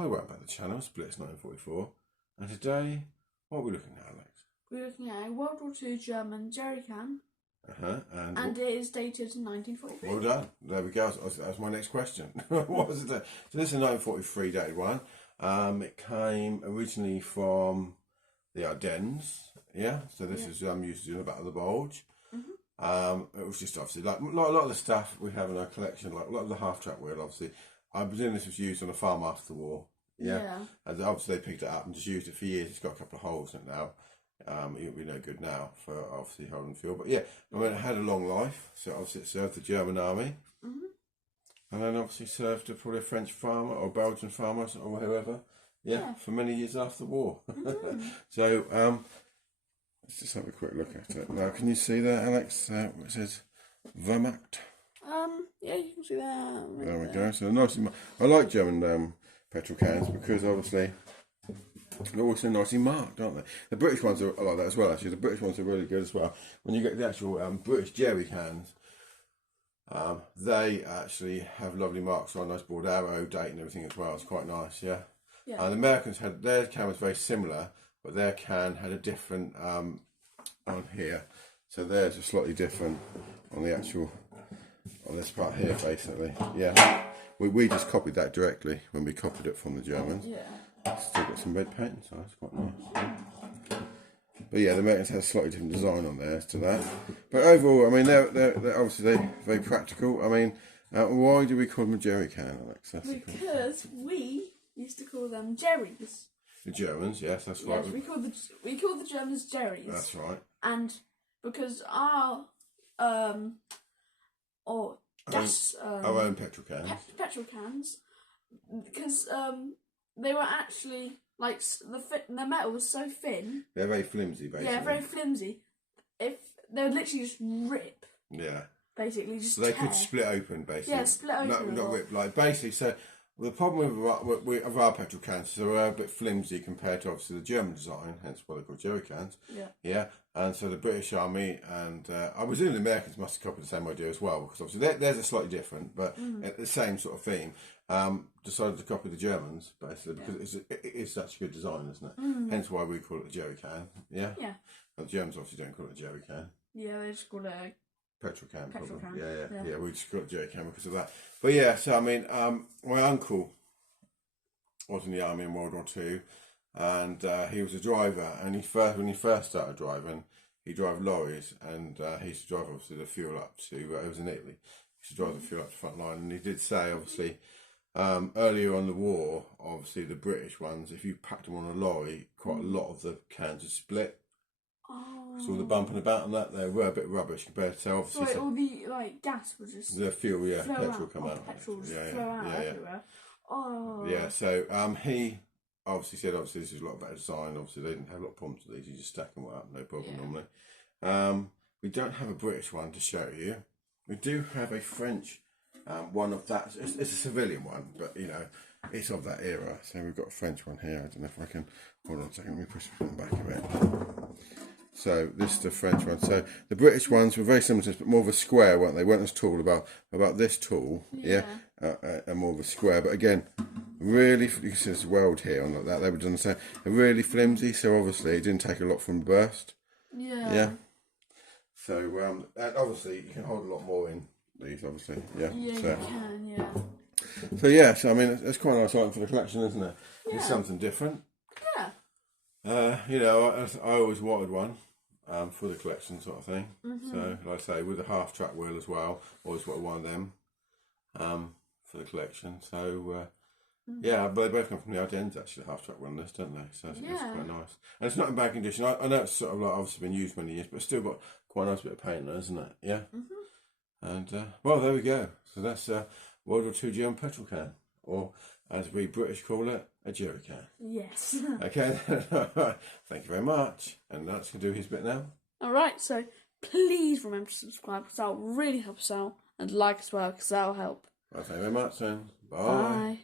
Hi, welcome back to the channel, Splits 1944. And today, what are we looking at, Alex? We're looking at a WW2 German jerry can. And it is dated 1943. Well done. There we go. That's my next question. What was it? So this is a 1943 dated one. It came originally from the Ardennes. Yeah. So this is used to do the Battle of the Bulge. It was just obviously like a lot of the stuff we have in our collection, like a lot of the half-track wheel. Obviously, I presume this was used on a farm after the war. Yeah. And obviously they picked it up and just used it for years. It's got a couple of holes in it now. It would be no good now for obviously holding fuel. But yeah, I mean, it had a long life. So obviously it served the German army. And then obviously served to probably a French farmer or Belgian farmer or whoever. Yeah, for many years after the war. So let's just have a quick look at it. Now, can you see there, Alex? It says Wehrmacht. Yeah, you can see that. Right there we go. So nice. I like German petrol cans because obviously they're always so nicely marked, aren't they? The British ones are like that as well. Actually, the British ones are really good as well. When you get the actual British jerry cans, they actually have lovely marks on, nice broad arrow, date, and everything as well. It's quite nice, yeah. The Americans had their can was very similar, but their can had a different on here. So theirs are slightly different on the actual on this part here, basically. Yeah, we just copied that directly when we copied it from the Germans. Still got some red paint, so it's quite nice. But yeah, the Americans had a slightly different design on there as to that. But overall, I mean, they're obviously very practical. I mean, why do we call them a jerry can, Alex? Because we used to call them jerrys. The Germans, yes, that's right. Yes, we call the Germans jerrys. That's right. And because our own petrol cans. Petrol cans, because they were actually like the metal was so thin. They're very flimsy, basically. Yeah, very flimsy. If they would literally just rip. Yeah. Basically, just so they could split open, basically. Yeah, split open. Not rip, like basically. So the problem with our petrol cans is they're a bit flimsy compared to obviously the German design, hence why they're called jerry cans. Yeah. And so the British Army and I presume the Americans must have copied the same idea as well, because obviously theirs are slightly different, but the same sort of theme. Decided to copy the Germans basically because it is such a good design, isn't it? Hence why we call it a jerry can. Yeah. And the Germans obviously don't call it a jerry can. Yeah, they just call it a petrol can. Yeah. We just call it a jerry can because of that. But yeah, so I mean, my uncle was in the army in World War II, and he was a driver. And when he first started driving, he drove lorries, and he used to drive obviously the fuel up to. It was in Italy. He used to drive the fuel up to the front line, and he did say obviously. Earlier on the war, obviously the British ones, if you packed them on a lorry, quite a lot of the cans would split. So all the bumping about and that, they were a bit rubbish compared to obviously. So all the gas was just the fuel, petrol come out. Petrol just flow out everywhere. Yeah, so he obviously said this is a lot better design. Obviously they didn't have a lot of problems with these. You just stack them up, no problem normally. We don't have a British one to show you. We do have a French. One of that, it's a civilian one, but you know, it's of that era. So we've got a French one here. I don't know if I can, hold on a second, let me push the back of it. So this is the French one. So the British ones were very similar to this, but more of a square, weren't they? Weren't as tall, about this tall, and more of a square. But again, really, you can see this weld here on like that. They were done the same. They're really flimsy, so obviously it didn't take a lot from burst. Yeah. So obviously you can hold a lot more in. These obviously, you can, So yeah, so I mean, it's quite a nice item for the collection, isn't it? It's something different. You know, I always wanted one for the collection sort of thing. So, like I say, with a half-track wheel as well, always wanted one of them for the collection. So yeah, but they both come from the Ardennes actually, the half-track wheel on this, don't they? So it's quite nice, and it's not in bad condition. I know it's sort of like obviously been used many years, but it's still got quite a nice bit of paint there, isn't it? Yeah. And, well, there we go. So that's World War II German petrol can, or as we British call it, a jerry can. Yes. Okay, thank you very much. And that's going to do his bit now. Alright, so please remember to subscribe because that'll really help us out, and like as well because that'll help. Well, thank you very much then. Bye. Bye.